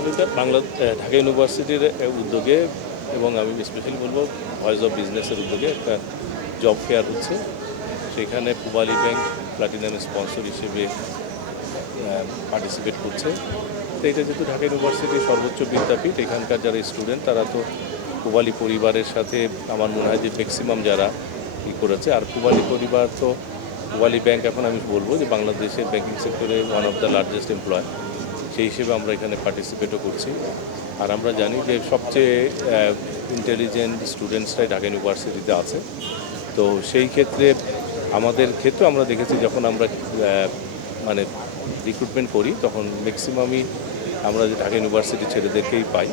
আসলে এটা ঢাকা ইউনিভার্সিটির উদ্যোগে এবং আমি স্পেশালি বলবো ভয়েস অফ বিজনেসের উদ্যোগে একটা জব ফেয়ার হচ্ছে। সেখানে পূবালী ব্যাংক প্লাটিনাম স্পন্সর হিসেবে পার্টিসিপেট করছে। তো এটা যেহেতু ঢাকা ইউনিভার্সিটির সর্বোচ্চ বিদ্যাপীঠ, এখানকার যারা স্টুডেন্ট তারা তো পূবালী পরিবারের সাথে আমার মনে হয় যে ম্যাক্সিমাম যারা করেছে। আর পূবালী পরিবার তো পূবালী ব্যাংক এখন আমি বলবো যে বাংলাদেশের ব্যাংকিং সেক্টরে one of the largest employ, সেই হিসেবে আমরা এখানে পার্টিসিপেটও করছি। আর আমরা জানি যে সবচেয়ে ইন্টেলিজেন্ট স্টুডেন্টসরাই ঢাকা ইউনিভার্সিটিতে আছে। তো সেই ক্ষেত্রে আমাদের ক্ষেত্রে আমরা দেখেছি যখন আমরা মানে রিক্রুটমেন্ট করি তখন ম্যাক্সিমামই আমরা ঢাকা ইউনিভার্সিটির ছেলেদেরকেই পাই।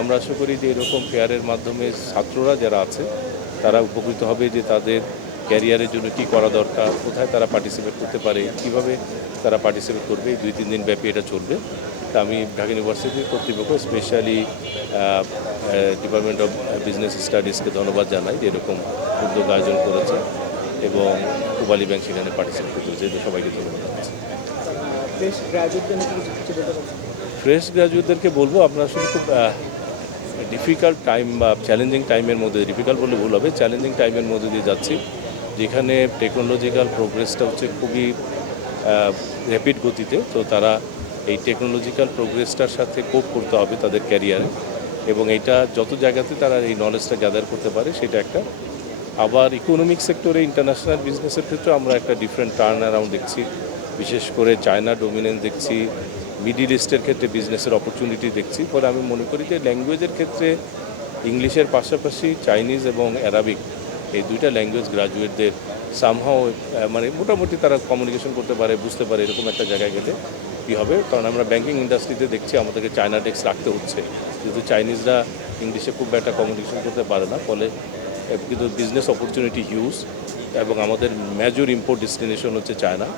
আমরা আশা করি যে এরকম ফেয়ারের মাধ্যমে ছাত্ররা যারা আছে তারা উপকৃত হবে, যে তাদের ক্যারিয়ারের জন্য কী করা দরকার, কোথায় তারা পার্টিসিপেট করতে পারে, কীভাবে তারা পার্টিসিপেট করবে। এই 2-3 দিন ব্যাপী এটা চলবে। তা আমি ঢাকা ইউনিভার্সিটির কর্তৃপক্ষ স্পেশালি ডিপার্টমেন্ট অফ বিজনেস স্টাডিজকে ধন্যবাদ জানাই যে এরকম উদ্যোগ আয়োজন করেছে এবং পূবালী ব্যাংক সেখানে পার্টিসিপেট করেছে। এদের সবাইকে ধন্যবাদ জানাচ্ছি। ফ্রেশ গ্র্যাজুয়েটদেরকে বলবো আপনারা আসলে খুব ডিফিকাল্ট টাইম বা চ্যালেঞ্জিং টাইমের মধ্যে, ডিফিকাল্ট বললে ভুল হবে, চ্যালেঞ্জিং টাইমের মধ্যে দিয়ে যাচ্ছি, যেখানে টেকনোলজিক্যাল প্রোগ্রেসটা হচ্ছে খুবই র্যাপিড গতিতে। তো তারা এই টেকনোলজিক্যাল প্রোগ্রেসটার সাথে কোপ করতে হবে তাদের ক্যারিয়ারে, এবং এটা যত জায়গাতে তারা এই নলেজটা গ্যাদার করতে পারে সেটা একটা। আবার ইকোনমিক সেক্টরে ইন্টারন্যাশনাল বিজনেসের ক্ষেত্রে আমরা একটা ডিফারেন্ট টার্ন অ্যারাউন্ড দেখছি, বিশেষ করে চায়না ডোমিনেন্স দেখছি, মিডিল ইস্টের ক্ষেত্রে বিজনেসের অপরচুনিটি দেখছি। ফলে আমি মনে করি যে ল্যাঙ্গুয়েজের ক্ষেত্রে ইংলিশের পাশাপাশি চাইনিজ এবং অ্যারাবিক এই দুইটা ল্যাঙ্গুয়েজ গ্রাজুয়েটদের সামহাও মানে মোটামুটি তারা কমিউনিকেশন করতে পারে, বুঝতে পারে, এরকম একটা জায়গায় গেলে কী হবে। কারণ আমরা ব্যাংকিং ইন্ডাস্ট্রিতে দেখছি আমাদেরকে চায়না ডেস্ক রাখতে হচ্ছে, যেহেতু চাইনিজরা ইংলিশে খুব একটা কমিউনিকেশন করতে পারে না। ফলে কিন্তু বিজনেস অপরচুনিটি হিউজ, এবং আমাদের মেজর ইম্পোর্ট ডেস্টিনেশন হচ্ছে চায়না।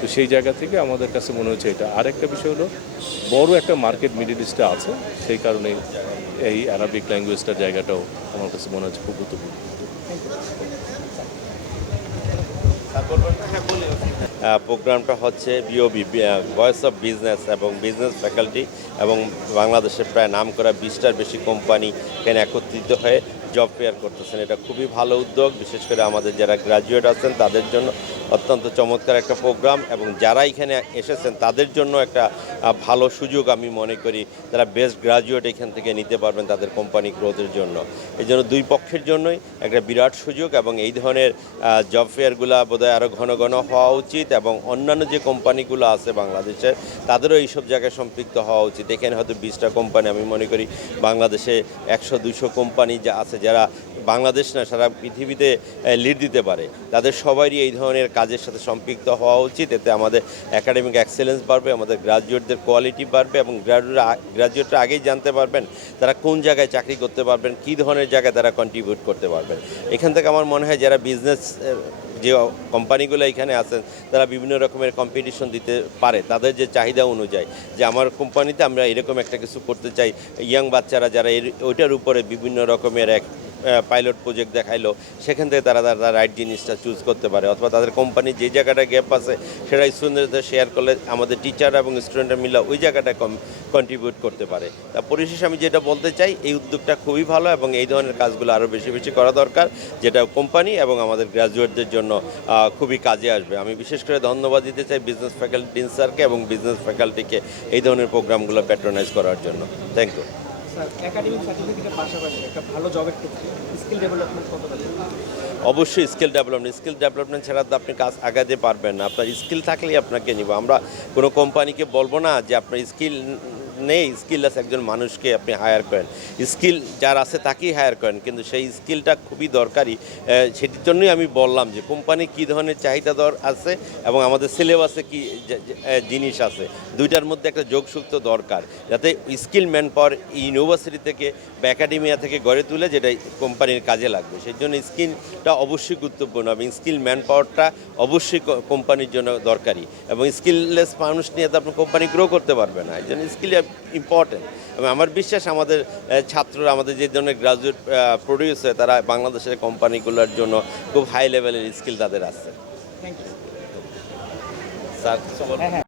তো সেই জায়গা থেকে আমাদের কাছে মনে হচ্ছে এটা। আরেকটা বিষয় হলো বড় একটা মার্কেট মিডল ইস্টে আছে, সেই কারণে এই অ্যারাবিক ল্যাঙ্গুয়েজটার জায়গাটাও আমার কাছে মনে হচ্ছে খুব গুরুত্বপূর্ণ। প্রোগ্রামটা হচ্ছে বিওবি, ভয়েস অফ বিজনেস, এবং বিজনেস ফ্যাকাল্টি এবং বাংলাদেশের প্রায় নামকরা 20টার বেশি কোম্পানি এখানে একত্রিত হয়ে জব ফেয়ার করতেছেন। এটা খুবই ভালো উদ্যোগ, বিশেষ করে আমাদের যারা গ্র্যাজুয়েট আছেন তাদের জন্য অত্যন্ত চমৎকার একটা প্রোগ্রাম, এবং যারা এখানে এসেছেন তাদের জন্য একটা ভালো সুযোগ আমি মনে করি। তারা বেস্ট গ্র্যাজুয়েট এখান থেকে নিতে পারবেন তাদের কোম্পানি গ্রোথের জন্য। এই জন্য দুই পক্ষের জন্যই একটা বিরাট সুযোগ, এবং এই ধরনের জব ফেয়ারগুলো বোধহয় আরও ঘন ঘন হওয়া উচিত, এবং অন্যান্য যে কোম্পানিগুলো আছে বাংলাদেশে তাদেরও এইসব জায়গায় সম্পৃক্ত হওয়া উচিত। এখানে হয়তো 20টা কোম্পানি, আমি মনে করি বাংলাদেশে 100-200 কোম্পানি যা আছে যারা বাংলাদেশ না সারা পৃথিবীতে লিড দিতে পারে, তাদের সবারই এই ধরনের কাজের সাথে সম্পৃক্ত হওয়া উচিত। এতে আমাদের একাডেমিক এক্সেলেন্স বাড়বে, আমাদের গ্র্যাজুয়েটদের কোয়ালিটি বাড়বে, এবং গ্র্যাজুয়েটরা আগেই জানতে পারবেন তারা কোন জায়গায় চাকরি করতে পারবেন, কী ধরনের জায়গায় তারা কন্ট্রিবিউট করতে পারবেন। এখান থেকে আমার মনে হয় যারা বিজনেস যে কোম্পানিগুলো এখানে আছেন তারা বিভিন্ন রকমের কম্পিটিশন দিতে পারে তাদের যে চাহিদা অনুযায়ী, যে আমার কোম্পানিতে আমরা এরকম একটা কিছু করতে চাই। ইয়াং বাচ্চারা যারা ওইটার উপরে বিভিন্ন রকমের পাইলট প্রজেক্ট দেখাইলো, সেখান থেকে তারা রাইট জিনিসটা চুজ করতে পারে, অথবা তাদের কোম্পানির যে জায়গাটা গ্যাপ আছে সেটা স্টুডেন্টদের শেয়ার করলে আমাদের টিচাররা এবং স্টুডেন্টরা মিলে ওই জায়গাটায় কন্ট্রিবিউট করতে পারে। তা পরিশেষে আমি যেটা বলতে চাই, এই উদ্যোগটা খুবই ভালো, এবং এই ধরনের কাজগুলো আরও বেশি বেশি করা দরকার, যেটা কোম্পানি এবং আমাদের গ্র্যাজুয়েটদের জন্য খুবই কাজে আসবে। আমি বিশেষ করে ধন্যবাদ দিতে চাই বিজনেস ফ্যাকাল্টি ডিন স্যারকে এবং বিজনেস ফ্যাকাল্টিকে এই ধরনের প্রোগ্রামগুলো প্যাট্রোনাইজ করার জন্য। Thank you. একাডেমিক সার্টিফিকেটের পাশাপাশি একটা ভালো জবের ক্ষেত্রে স্কিল ডেভেলপমেন্ট কতটা জরুরি? অবশ্যই স্কিল ডেভেলপমেন্ট ছাড়া তো আপনি কাজ আগাতে পারবেন না। আপনার স্কিল থাকলেই আপনাকে নিব। আমরা কোনো কোম্পানিকে বলবো না যে আপনার স্কিল নেই, স্কিললেস একজন মানুষকে আপনি হায়ার করেন, স্কিল যার আছে তাকেই হায়ার করেন, কিন্তু সেই স্কিলটা খুবই দরকারি। সেটির জন্যই আমি বললাম যে কোম্পানি কী ধরনের চাহিদা আছে এবং আমাদের সিলেবাসে কী জিনিস আছে, দুইটার মধ্যে একটা যোগসূত্র দরকার, যাতে স্কিল ম্যান পাওয়ার ইউনিভার্সিটি থেকে বা একাডেমিয়া থেকে গড়ে তুলে যেটা কোম্পানির কাজে লাগবে। সেই জন্য স্কিলটা অবশ্যই গুরুত্বপূর্ণ, এবং স্কিল ম্যান পাওয়ারটা অবশ্যই কোম্পানির জন্য দরকারি, এবং স্কিললেস মানুষ নিয়ে তো আপনার কোম্পানি গ্রো করতে পারবে না। এই জন্য স্কিল ইম্পর্টেন্ট, এবং আমার বিশ্বাস আমাদের ছাত্ররা, আমাদের যে ধরনের গ্রাজুয়েট প্রডিউস হয়, তারা বাংলাদেশের কোম্পানিগুলোর জন্য খুব হাই লেভেলের স্কিল তাদের আছে। Thank you sir.